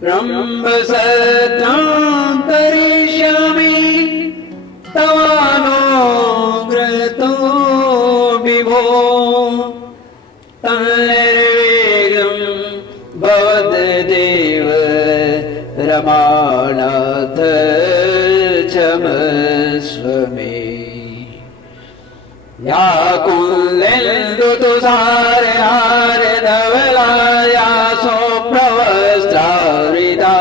ब्रह्म सत्रान्तरिष्यामि तवानुग्रतो विभो तन्निर्विघ्नं भवद्देव रमानाथ क्षमस्व मे। या कुलेन्दुतुषारहार धवला या शुभ्रवस्त्रावृता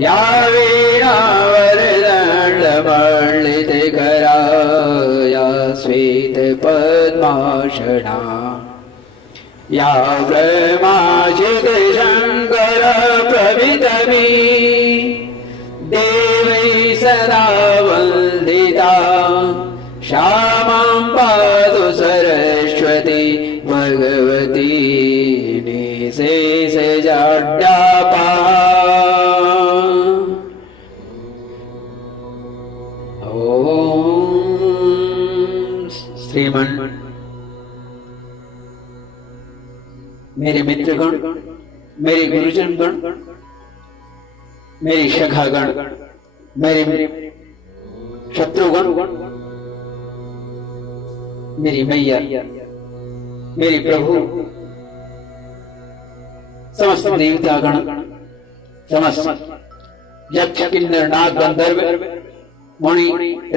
या वीणावरदण्डमण्डितकरा या श्वेतपद्मासना या ब्रह्माच्युतशङ्कर प्रभृतिभिः देवैः सदा वन्दिता श्यामां पातु सरस्वती भगवती निशेषजाड्यापा। ओम श्रीमन मेरे मित्रगण, मेरे गुरुजनगण, मेरे सखागण, मेरे शत्रुगण, मेरी मैया, मेरे प्रभु, समस्त देवतागण, समस्त यक्ष किन्नर नाग गंधर्व मुनि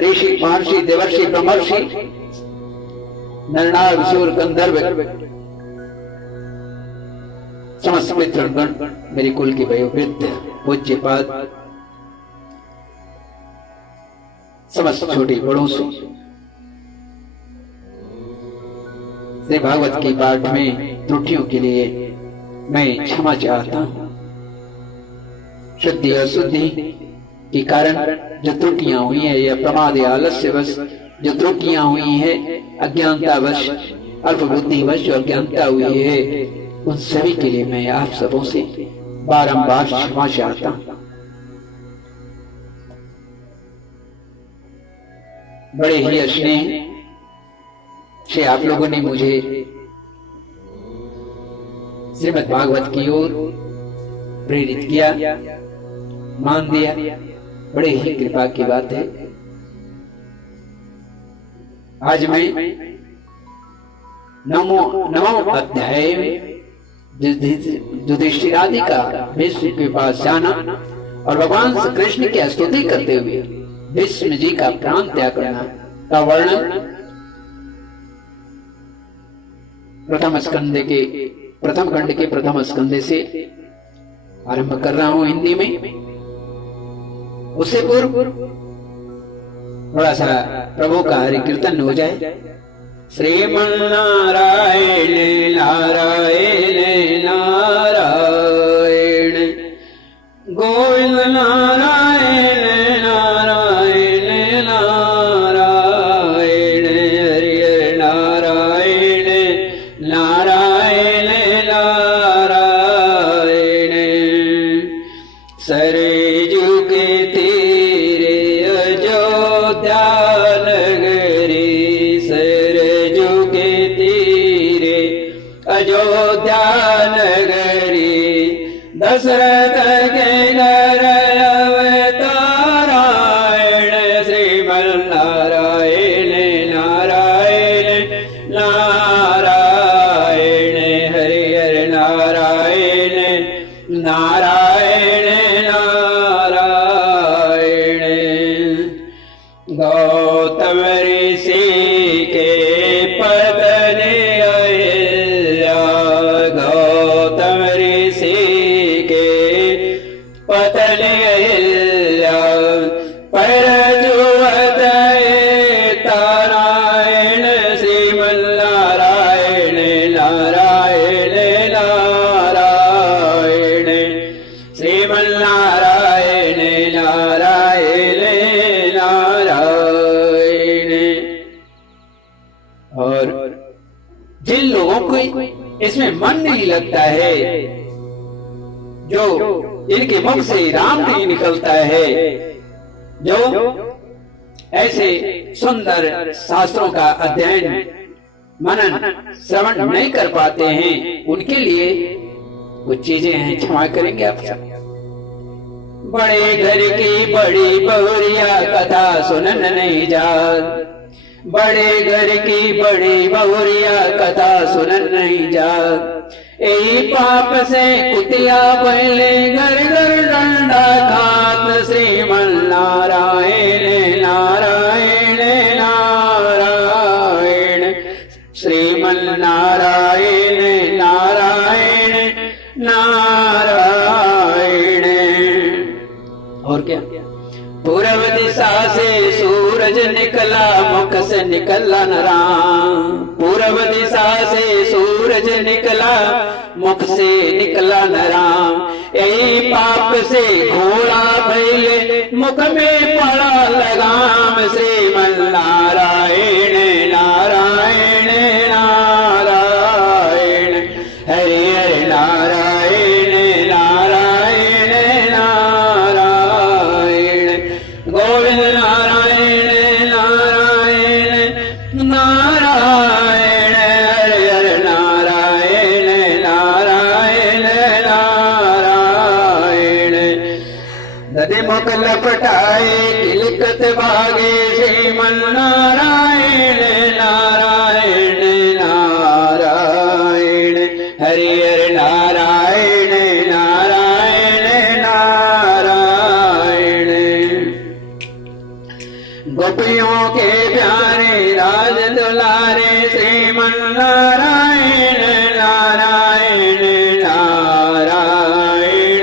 ऋषि महर्षि देवर्षि ब्रह्मर्षि नरनाग सूर गंधर्व समस्त मित्रगण, मेरे कुल के वयोवृद्ध पूज्यपाद, समस्त छोटे बड़ों से श्री भागवत की पाठ में त्रुटियों के लिए मैं क्षमा चाहता हूं। शुद्धि और शुद्धि के कारण जो त्रुटियां हुई है या प्रमाद या आलस्यवश जो त्रुटियां हुई है, अज्ञानतावश अल्पबुद्धिवश जो अज्ञानता हुई है, उन सभी के लिए मैं आप सबों से बारंबार क्षमा चाहता हूं। बड़े ही स्नेह से आप लोगों ने मुझे श्रीमद् भागवत की ओर प्रेरित किया, मान दिया, बड़े ही कृपा की बात है। आज मैं नवम अध्याय में युधिष्ठिरादि का भीष्म के पास जाना और भगवान श्री कृष्ण की स्तुति करते हुए भीष्म जी का प्राण त्याग करना का वर्णन प्रथम खंड के प्रथम स्कंदे से आरंभ कर रहा हूं हिंदी में। उससे पूर्व थोड़ा सा प्रभु का हरि कीर्तन हो जाए। श्रीमन्नारायण नारायण नारायण गोविंद नारायण नारायण नारायण हरि नारायण नारायण नारायण। सरयू के तीरे अयोध्या नगरी, सरयू के तीरे अयोध्या नगरी, दशरथ के घर अवतारायण श्रीमन्नारायण नारायण नारायण हरि हरि नारायण नारायण नारायण। गौतम ऋषि के पत्नी अहिल्या, गौतम ऋषि के पत्नी अहिल्या, परजुवत तारायण श्रीमन्नारायण नारायण नारायण श्रीमन्नारायण नारायण नारायण। और जिन लोगों को इसमें मन नहीं लगता है, जो इनके मुख से राम नहीं निकलता है, जो ऐसे सुंदर शास्त्रों का अध्ययन मनन श्रवण नहीं कर पाते हैं, उनके लिए कुछ चीजें हैं, क्षमा करेंगे आप सब। बड़े घर की बड़ी बहुरिया कथा सुनन नहीं जात, बड़े घर की बड़ी बहुरिया कथा सुनन नहीं जात। यही पाप से कुतिया पहले घर घर डंडा खात। श्रीमन नारायण नारायण नारायण, श्रीमन नारायण नारायण नारायण। और क्या? पूर्व दिशा से सूरज निकला, मुख से निकला न राम। पूर्व दिशा से सूरज निकला, मुख से निकला न राम। यही पाप से घोड़ा भैले, मुख में पड़ा लगाम। श्रीमन नारायण नारायण नारायण, हरे हरे नारायण नारायण नारायण, गोविंद नारायण नारायण नारायण, हरे हरे नारायण नारायण नारायण। नदी मुख लपटाए किलकत भागे। श्रीमन नारायण नारायण नारायण, हरि हरि नारायण नारायण नारायण। गोपियों के प्यारे राज दुलारे। श्रीमन नारायण नारायण नारायण,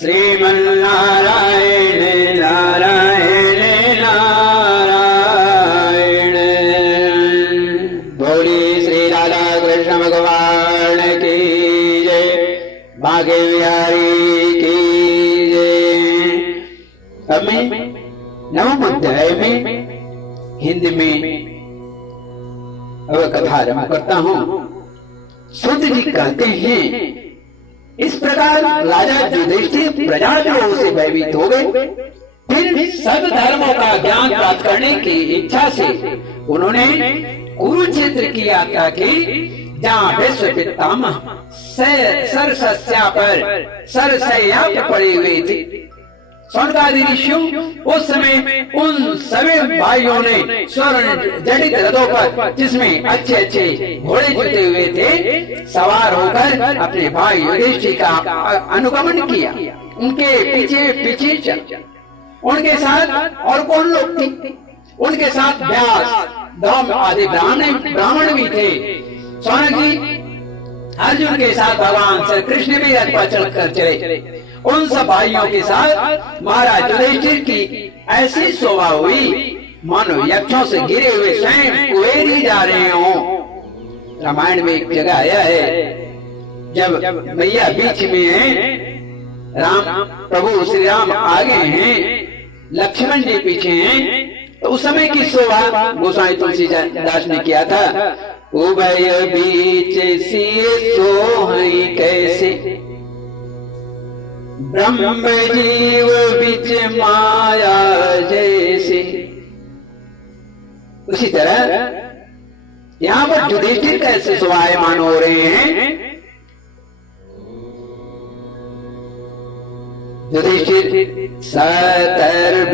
श्रीमन नारायण नारायण नारायण। बोली श्री राधा कृष्ण भगवान की जय, बांके बिहारी की जय। अब मैं नवम अध्याय में हिंदी में अब कथा आरंभ करता हूं। सूत जी कहते हैं, इस प्रकार राजा युधिष्ठिर प्रजाजनों से भयभीत हो गए। फिर सब धर्मों का ज्ञान प्राप्त करने की इच्छा से उन्होंने कुरुक्षेत्र की यात्रा की, जहाँ विश्व पितामह सरसस्या पर सरसैया पर पड़े हुए थे। स्वर्गादि ऋषियों उस समय उन सभी भाइयों ने स्वर्ण जड़ित रथों पर, जिसमें अच्छे अच्छे घोड़े जुटे हुए थे, सवार होकर अपने भाई युधिष्ठिर का अनुगमन किया। उनके पीछे पीछे चल। उनके साथ और कौन लोग थे? उनके साथ व्यास, धर्म आदि ब्राह्मण भी थे। सौनक जी अर्जुन के साथ भगवान श्री कृष्ण भी रथ पर चढ़कर चले। उन सब भाइयों के साथ महाराज युधिष्ठिर की ऐसी शोभा हुई मानो यक्षों से घिरे हुए स्वयं कुबेर ही जा रहे हों। रामायण में एक जगह आया है, जब मैया बीच में है, राम प्रभु श्री राम आगे हैं, लक्ष्मण जी पीछे हैं, तो उस समय की शोभा गोसाई तुलसीदास ने किया था। उभय बीच सिए सोहई कैसे, ब्रह्म जीव बीच माया जैसे। उसी तरह यहाँ पर युधिष्ठिर कैसे शोभायमान हो रहे हैं। युधिष्ठिर सतर्वयोरोचत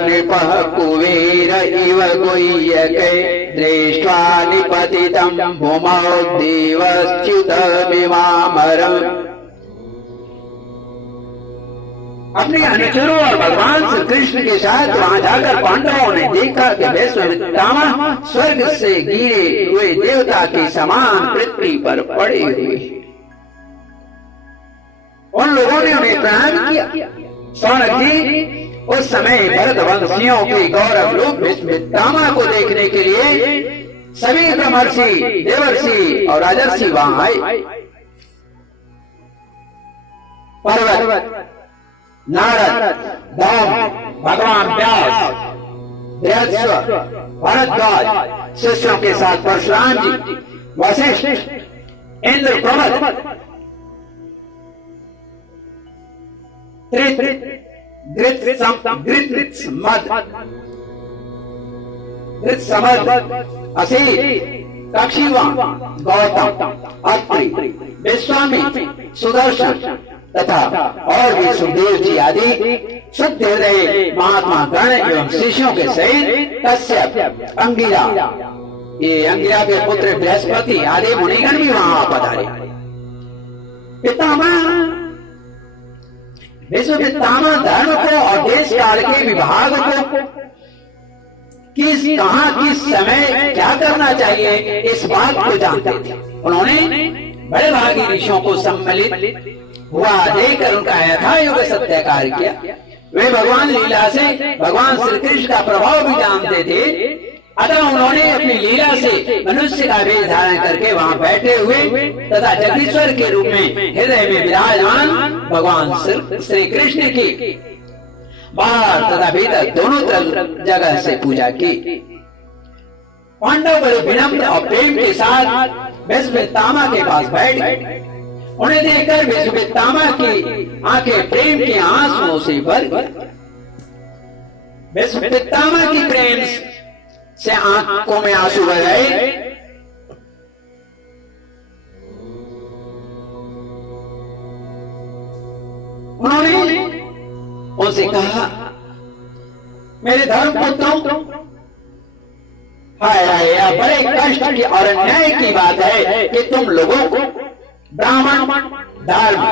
नृपः कुबेर इव गुह्यके, दृष्ट्वा निपतितं भूमौ देवच्युतमिमामरम्। अपने अनुचरों और भगवान श्री कृष्ण के साथ वहां जाकर पांडवों ने देखा कि विश्व पितामह स्वर्ग से गिरे हुए देवता के समान पृथ्वी पर पड़े हुए। उन लोगों ने उन्हें प्रणाम किया। सौनक जी उस समय भरत वंशियों के गौरव रूप विश्व पितामह को देखने के लिए सभी ब्रह्मर्षि, देवर्षि और राजर्षि वहां आए। पर्वत, नारद, धौम, भगवान व्यास, बृहस्व, भरद्वाज शिष्यों के साथ परशुराम जी, वशिष्ठ, इंद्र प्रमथ, कक्षीवान, गौतम, अत्रि, विश्वामित्र, सुदर्शन तथा और भी सुखदेव जी आदि शुद्ध हृदय महात्मा गण एवं शिष्यों के सहित कश्यप, अंगिरा, ये अंगिरा के पुत्र बृहस्पति आदि मुनिगण भी वहां पधारे। पितामह विश्व पितामह धर्म को और देश काल के विभाग को किस कहां किस समय क्या करना चाहिए इस बात को जानते थे। उन्होंने बड़े भागी ऋषियों को सम्मिलित हुआ देकर उनका यथायोग्य सत्याकार किया। वे भगवान लीला से भगवान श्री कृष्ण का प्रभाव भी जानते थे, अतः उन्होंने अपनी लीला से मनुष्य का वेश धारण करके वहां बैठे हुए तथा जगदीश्वर के रूप में हृदय में विराजमान भगवान श्री कृष्ण की बाहर तथा भीतर दोनों जगह से पूजा की। पांडव बड़े विनम्र और प्रेम के साथ भीष्मपितामह के पास बैठ गए। उन्हें देखकर भीष्मपितामह की आंखें प्रेम के आंसुओं से भर गई। भीष्मपितामह की प्रेम से आंखों में आंसू बह गए। उन्होंने उनसे कहा, मेरे धर्मपुत्रों, हाय हाय, यह बड़े कष्ट की और अन्याय की बात है कि तुम लोगों को ब्राह्मण, धर्म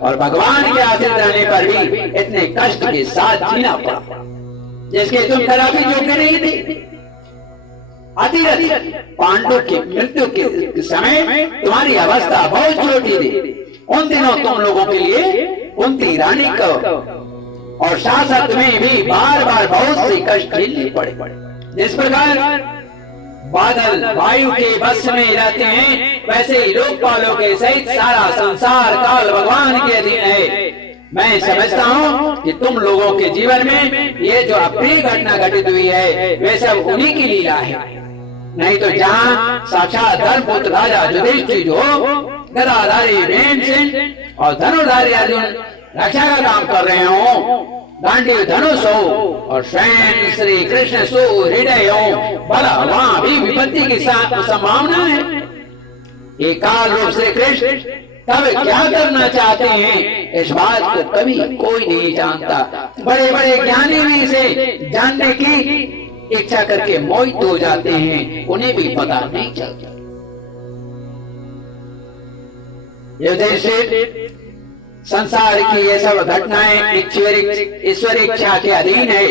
और भगवान के आश्रित रहने पर भी इतने कष्ट के साथ जीना पड़ा, जिसके तुम खराबी योग्य नहीं थी। अतिरथ पांडव की मृत्यु के समय तुम्हारी अवस्था बहुत छोटी थी। उन दिनों तुम लोगों के लिए कुंती रानी को और शासक में भी बार बार बहुत से कष्ट झेलने पड़े। जिस प्रकार बादल वायु के बस में रहते हैं, वैसे ही लोकपालों के सहित सारा संसार काल भगवान के अधीन है। मैं समझता हूँ कि तुम लोगों के जीवन में ये जो अप्रिय घटना घटित हुई है, वे सब उन्हीं की लीला है। नहीं तो जहाँ साक्षात धर्मपुत्र राजा युधिष्ठिर हो, गदाधारी भीमसेन और धनुर्धारी अर्जुन रक्षा का काम कर रहे हो, गांडीव धनुष हो और स्वयं श्री कृष्ण सुहृदय हो, भला वहाँ भी विपत्ति की संभावना है। ये काल रूप श्री कृष्ण तब क्या करना चाहते हैं, इस बात को कभी कोई नहीं जानता। बड़े बड़े ज्ञानी भी इसे जानने की इच्छा करके मोहित हो जाते हैं, उन्हें भी पता नहीं चलता। युधिष्ठिर संसार की ये सब घटनाएं ईश्वर इच्छा के अधीन है।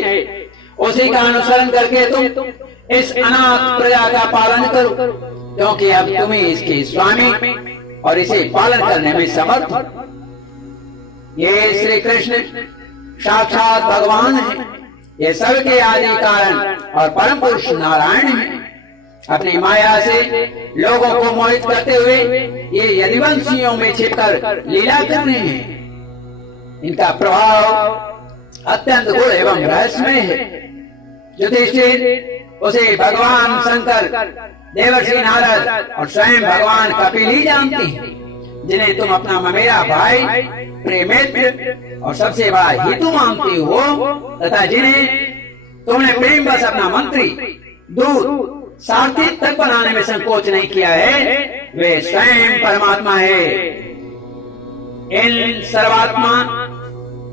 उसी का अनुसरण करके तुम इस अनाथ प्रजा का पालन करो, क्योंकि अब तुम्हें इसके स्वामी और इसे पालन करने में समर्थ हो। ये श्री कृष्ण साक्षात भगवान है, ये सबके आदि कारण और परम पुरुष नारायण है। अपनी माया से लोगों को मोहित करते हुए ये यदुवंशियों में छिपकर लीला कर रहे हैं। इनका प्रभाव अत्यंत गूढ़ एवं रहस्यमय है। युधिष्ठिर उसे भगवान शंकर, देवर्षि नारद और स्वयं भगवान कपिल ही जानते हैं, जिन्हें तुम अपना ममेरा भाई, प्रेमित्र और सबसे बड़ा हितु मानती हो, तथा जिन्हें तुमने प्रेम बस अपना मंत्री, दूत, सारथी तक बनाने में संकोच नहीं किया है, वे स्वयं परमात्मा है। इन सर्वात्मा,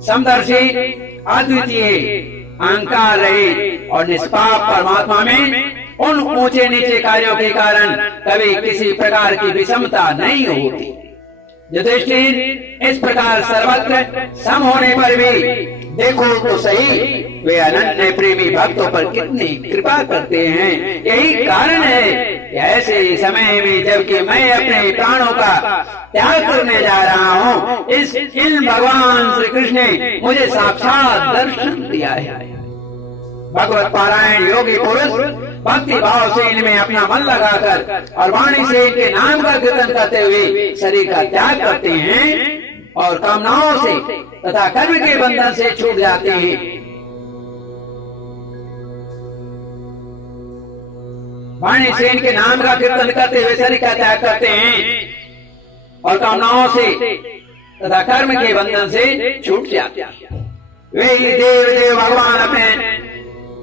समदर्शी, अद्वितीय, अहंकार रहित और निष्पाप परमात्मा में उन ऊंचे नीचे कार्यों के कारण कभी किसी प्रकार की विषमता नहीं होती। युधिष्ठिर इस प्रकार सर्वत्र सम होने पर भी देखो तो सही, वे अनन्य प्रेमी भक्तों पर कितनी कृपा करते हैं। यही कारण है कि ऐसे समय में जबकि मैं अपने प्राणों का त्याग करने जा रहा हूँ, इन भगवान श्री कृष्ण ने मुझे साक्षात दर्शन दिया है। भगवत पारायण योगी पुरुष भक्ति भाव से इनमें अपना मन लगाकर और वाणी से इनके नाम का कीर्तन करते हुए शरीर का त्याग करते हैं और कामनाओं से तथा कर्म के बंधन से छूट जाते हैं। वाणी से इनके नाम का कीर्तन करते हुए शरीर का त्याग करते हैं और कामनाओं से तथा कर्म के बंधन से छूट जाते हैं। वे देव देव भगवान अपने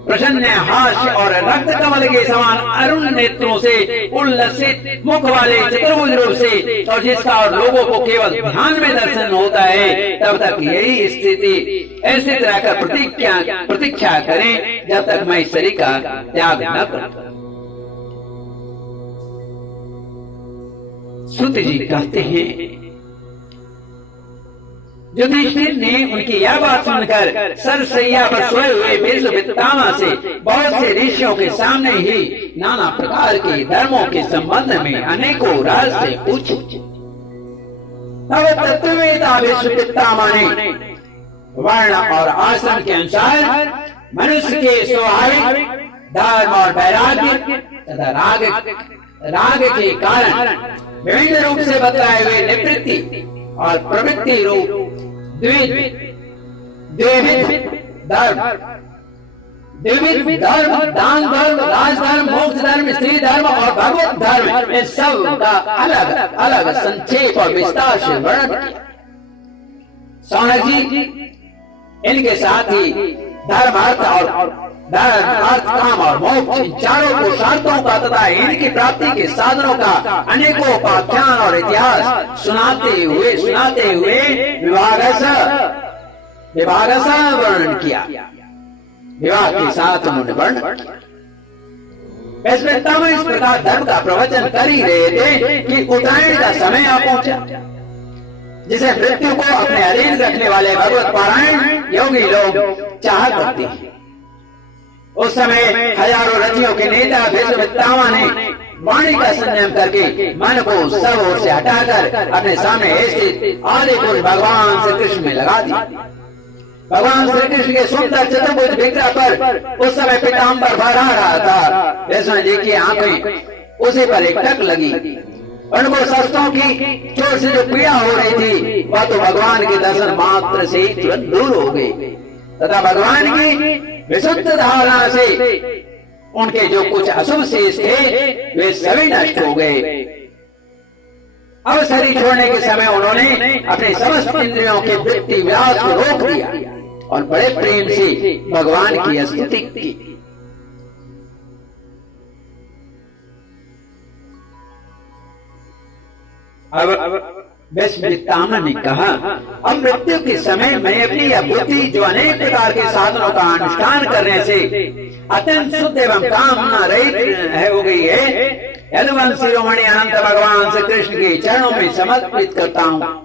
प्रसन्न हास्य और रक्त कमल के समान अरुण नेत्रों से, उल्लसित मुख वाले चतुर्भुज रूप से, और जिसका और लोगों को केवल ध्यान में दर्शन होता है, तब तक यही स्थिति ऐसी तरह का प्रतीक्षा करें जब तक मैं शरीर का त्याग न करूं। सूत जी कहते हैं, युधिष्ठिर ने उनकी यह बात सुनकर सरसैया पर सोए हुए भीष्म से बहुत से ऋषियों के सामने ही नाना प्रकार के धर्मों के संबंध में अनेकों रहस्य पूछे। तब तत्ववेता भीष्म ने वर्ण और आश्रम के अनुसार मनुष्य के स्वाभाविक धर्म और वैराग्य तथा राग के कारण विभिन्न रूप से बतलाए हुए निवृत्ति और प्रवृत्ति रूप द्विविध धर्म, दान धर्म, राजधर्म, मोक्ष धर्म, स्त्री धर्म और भगवत धर्म, इन सब का अलग अलग संक्षेप और विस्तार से वर्णन किया। सौनक जी इनके साथ ही धर्म, अर्थ, काम और मोक्ष, इन चारों पुरुषार्थों का तथा इनकी प्राप्ति के साधनों का अनेकों उपाख्यान और इतिहास सुनाते हुए विभागश वर्णन किया। विवाह के साथ उन्होंने वर्णन किया। इस प्रकार धर्म का प्रवचन कर ही रहे थे कि उत्तरायण का समय आ पहुंचा, जिसे मृत्यु को अपने अधीन रखने वाले भगवत पारायण योगी लोग चाह करते हैं। उस समय हजारों रथियों के नेता भीष्म ने वाणी का संयम करके मन को सब ओर से हटाकर अपने सामने स्थित आदि पुरुष भगवान श्री कृष्ण में लगा दिया। भगवान श्री कृष्ण के सुंदर चतुर्भुज विग्रह पर उस समय पीताम्बर फहरा रहा था। भीष्म जी की आंखें उसी पर एकटक लगी। उनको शस्त्रों की चोट से जो पीड़ा हो रही थी, वह तो भगवान के दर्शन मात्र से ही तुरंत दूर हो गई तथा भगवान की विशुद्ध धारणा से उनके जो कुछ अशुभ शेष थे वे सभी नष्ट हो गए। अब शरीर छोड़ने के समय उन्होंने अपने समस्त इंद्रियों के वृत्ति विलास को रोक दिया और बड़े प्रेम से भगवान की स्तुति की। अब भीष्म ने कहा, अब मृत्यु के समय मैं अपनी यह बुद्धि जो अनेक प्रकार के साधनों का अनुष्ठान करने से अत्यंत शुद्ध एवं कामना रहित हो गई है, यदुवंश शिरोमणि अनंत भगवान श्री कृष्ण के चरणों में समर्पित करता हूँ,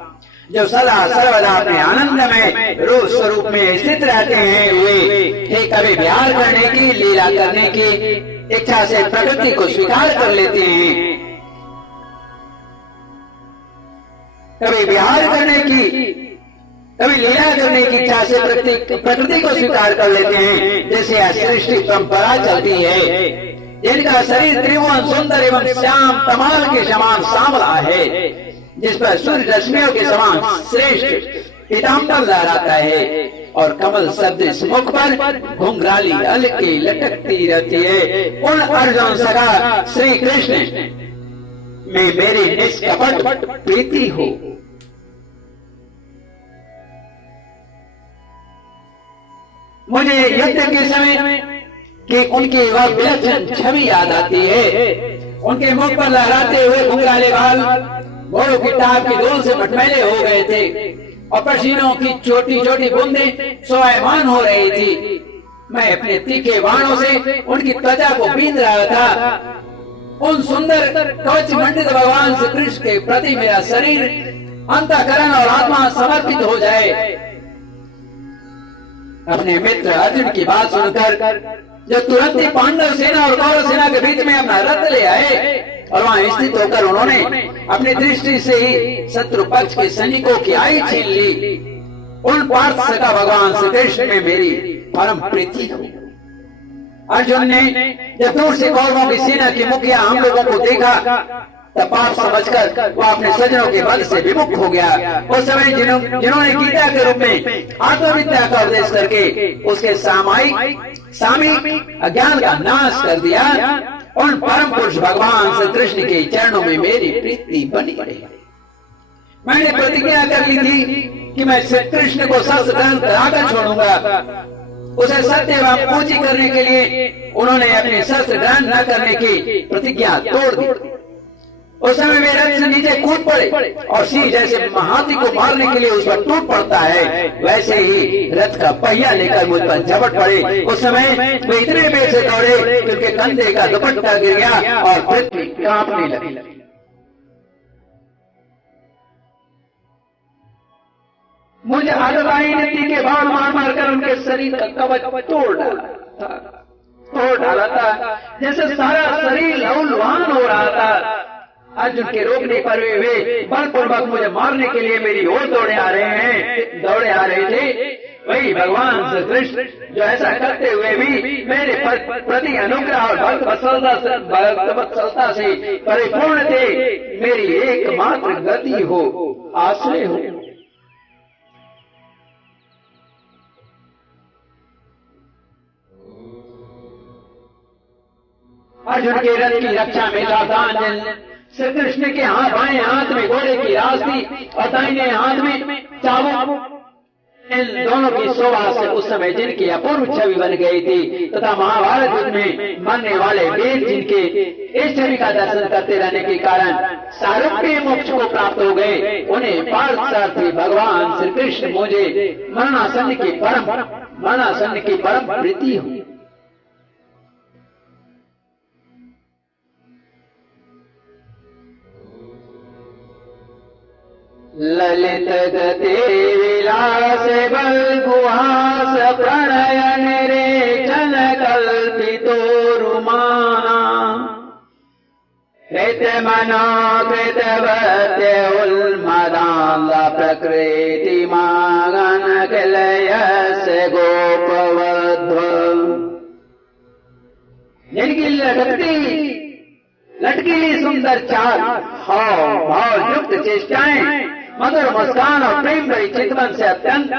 जो सदा सर्वदा अपने आनंद में रूप स्वरूप में स्थित रहते हैं। वे कभी विहार करने की, लीला करने की इच्छा से प्रकृति को स्वीकार कर लेते हैं, कभी विहार करने की, कभी लीला करने की इच्छा से प्रकृति को स्वीकार कर लेते हैं। जैसे सृष्टि परंपरा चलती है, जिनका शरीर त्रिभुवन सुंदर एवं श्याम तमाल के समान सांवला है, जिस पर सूर्य रश्मियों के समान श्रेष्ठ पीताम्बर लहराता है और कमल सदृश मुख पर घुंघराली हल्की लटकती रहती है। उन अर्जुन सखा श्री कृष्ण में मेरी निष्कपट प्रीति हो। मुझे युद्ध के समय कि उनकी वह विलक्षण छवि याद आती है। उनके मुख पर लहराते हुए घुंघराले बाल घोड़ों की टाप की धूल से मटमैले हो गए थे और पसीनों की छोटी छोटी बूंदें स्वायमान हो रही थी। मैं अपने तीखे बाणों से उनकी त्वचा को बींध रहा था। उन सुंदर कवच मंडित भगवान श्री कृष्ण के प्रति मेरा शरीर, अंतःकरण और आत्मा समर्पित हो जाए। अपने मित्र अर्जुन की बात सुनकर जो तुरंत ही पांडव सेना और कौरव सेना के बीच में अपना रथ ले आए और वहां स्थित होकर उन्होंने अपनी दृष्टि से ही शत्रु पक्ष के सैनिकों की आई छीन ली। उन पार्थ सखा भगवान श्री कृष्ण में मेरी परम प्रीति हो। अर्जुन ने जब दूर से कौरवों की सेना के मुखिया हम लोगों को देखा, तब पाप समझकर वह अपने स्वजनों के बल से विमुख हो गया। उस समय जिन्होंने गीता के रूप में आत्मविद्या का उपदेश करके उसके सामयिक अज्ञान का नाश कर दिया, उन परम पुरुष भगवान श्री कृष्ण के चरणों में मेरी प्रीति बनी रही। मैंने प्रतिज्ञा कर ली थी कि मैं श्री कृष्ण को शस्त्र ग्रहण कराकर छोड़ूंगा। उसे सत्य व पूजी करने के लिए उन्होंने अपने शस्त्र ग्रहण न करने की प्रतिज्ञा तोड़ दी। उस समय वे रथ से नीचे कूद पड़े और सिंह जैसे हाथी को मारने के लिए उस पर टूट पड़ता है, वैसे ही रथ का पहिया लेकर मुझ पर झपट पड़े। उस समय वे इतने बेर से दौड़े कि उनके कंधे का दुपट्टा गिर गया और पृथ्वी कांपने लगी। मुझे आदताई ने तीखे बाण मार मारकर उनके शरीर का कवच तोड़ डाला था, जैसे सारा शरीर लहूलुहान हो रहा था। अर्जुन के रोकने पर वे बलपूर्वक मुझे मारने के लिए मेरी ओर दौड़े आ रहे थे। वही भगवान श्री कृष्ण जो ऐसा करते हुए भी मेरे प्रति अनुग्रह और भक्त वत्सलता से परिपूर्ण थे, मेरी एकमात्र गति हो, आश्रय हो। अर्जुन के रथ की रक्षा में सावधान श्री कृष्ण के बाएं हाथ में घोड़े की रास थी और दाहिने हाथ में चाबुक। इन दोनों की शोभा से उस समय जिनकी अपूर्व छवि बन गई थी तथा महाभारत युद्ध में मरने वाले वीर जिनके इस छवि का दर्शन करते रहने के कारण सारूप्य मोक्ष को प्राप्त हो गए, उन्हें पार्थसारथी भगवान श्री कृष्ण मुझे मरणासन्न की परम प्रीति हुई। ललित गते विलास बल गुहास प्रणय निरेचन कल्पितो रुमाना कृत मनोकृतवत्य उन्मदान्ध प्रकृति मागन किलयस्य गोपवध्व। जिनकी लटकीली सुंदर चाल, भाव युक्त चेष्टाएं, मधुर मुस्कान और प्रेम भरी चितवन से अत्यंत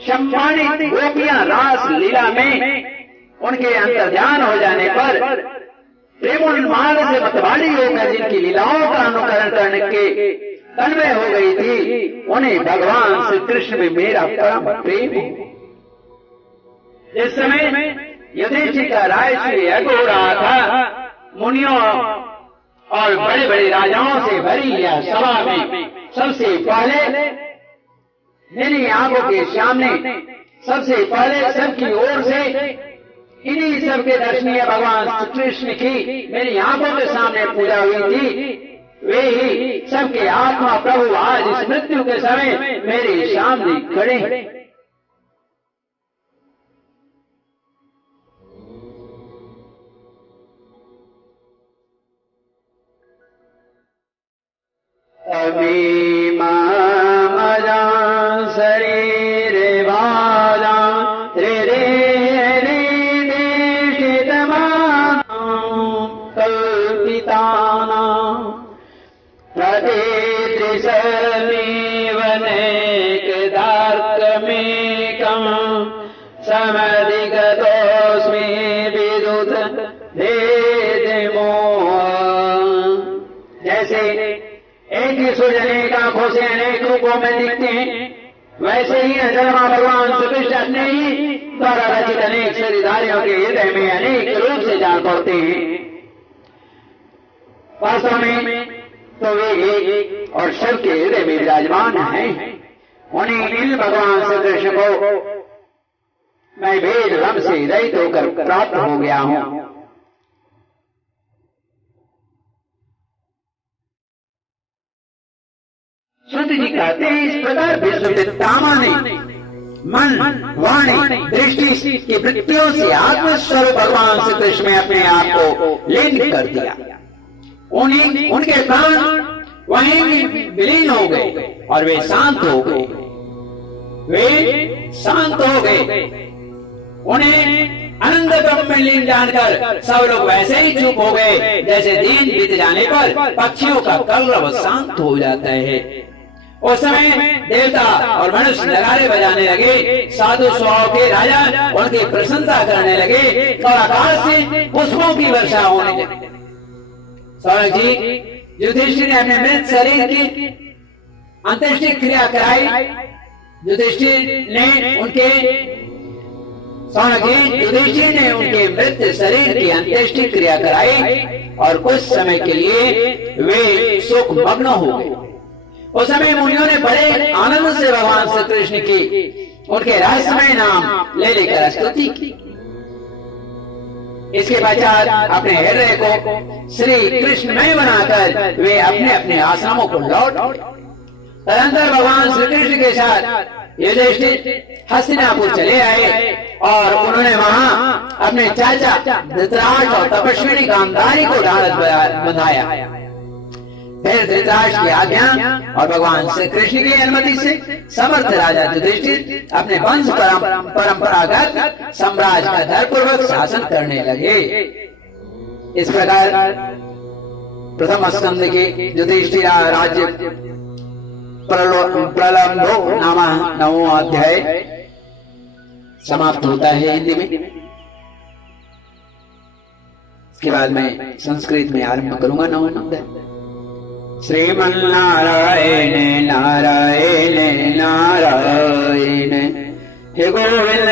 सम्मानित गोपियां रास लीला में उनके अंतर्ध्यान हो जाने पर प्रेमोन्माद से मतवाली होकर जिनकी लीलाओं का अनुकरण करने के तन्मय हो गई थी, उन्हें भगवान श्री कृष्ण में मेरा परम प्रेम। इस समय युधिष्ठिर का राज्य यज्ञ हो रहा था। मुनियों और बड़े बड़े राजाओं से भरी यह सभा में सबसे पहले मेरी आंखों के सामने सबसे पहले सबकी ओर से इन्हीं सबके दर्शनीय भगवान श्री कृष्ण की मेरी आंखों के सामने पूजा हुई थी। वे ही सबके आत्मा प्रभु आज इस मृत्यु के समय मेरे सामने खड़े हैं। शरीर बाजा कल्पिताना प्रतिदृशमेवनेकदार्कमेकं समधिगतोऽस्मि विदुत भेदमोह। जैसे एक ही सूर्य अनेक आंखों से अनेक रूपों में दिखते हैं, वैसे ही अजन्मा भगवान श्री कृष्ण अपने ही द्वारा रचित अनेक शरीरधारियों के हृदय में अनेक रूप से जान पड़ते हैं। वास्तव में तो वे एक और सबके हृदय में विराजमान हैं। उन्हीं इन भगवान श्री कृष्ण को मैं भेद भ्रम से रहित होकर प्राप्त हो गया हूँ। श्रुति जी कहते हैं, इस प्रकार विश्वविद्तामा ने मन, वाणी, दृष्टि की वृत्तियों से आत्मस्वरूप भगवान श्री कृष्ण में अपने आप को लीन कर दिया। उनके प्राण वहीं विलीन हो गए और वे शांत हो गए। उन्हें आनंद ब्रह्म में लीन जानकर सब लोग वैसे ही चुप हो गए जैसे दिन बीत जाने पर पक्षियों का कलरव शांत हो जाता है। उस समय देवता और मनुष्य नगाड़े बजाने लगे, साधु स्वभाव के राजा उनकी प्रशंसा करने लगे और आकाश से पुष्पों की वर्षा होने लगी। सौरभ जी, युधिष्ठिर ने अपने मृत शरीर की अंत्येष्टि क्रिया कराई। युधिष्ठिर ने उनके सौनक जी, युधिष्ठिर ने उनके मृत शरीर की अंत्येष्टि क्रिया कराई और कुछ समय के लिए वे शोक मग्न हो गए। उस समय मुनियों ने बड़े आनंद से भगवान श्री कृष्ण की उनके रहस्यमय नाम ले लेकर स्तुति की। इसके पश्चात अपने हृदय को श्री कृष्णमय बनाकर वे अपने अपने आश्रमों को लौट। तदनंतर भगवान श्री कृष्ण के साथ युधिष्ठिर हस्तिनापुर चले आए और उन्होंने वहां अपने चाचा धृतराष्ट्र और तपस्विनी गांधारी को ढाढ़स बंधाया। फिर धृतराष्ट्र की आज्ञा और भगवान श्री कृष्ण की अनुमति से समर्थ राजा युधिष्ठिर अपने वंश परंपरागत साम्राज्य का धैर्यपूर्वक शासन करने लगे। इस प्रकार प्रथम स्कंद के युधिष्ठिर राज्य प्रलंबो नामा 9वां अध्याय समाप्त होता है हिंदी में। इसके बाद मैं संस्कृत में आरंभ करूंगा 9वां अध्याय। श्रीमन्नारायण नारायण नारायण हे गोविंद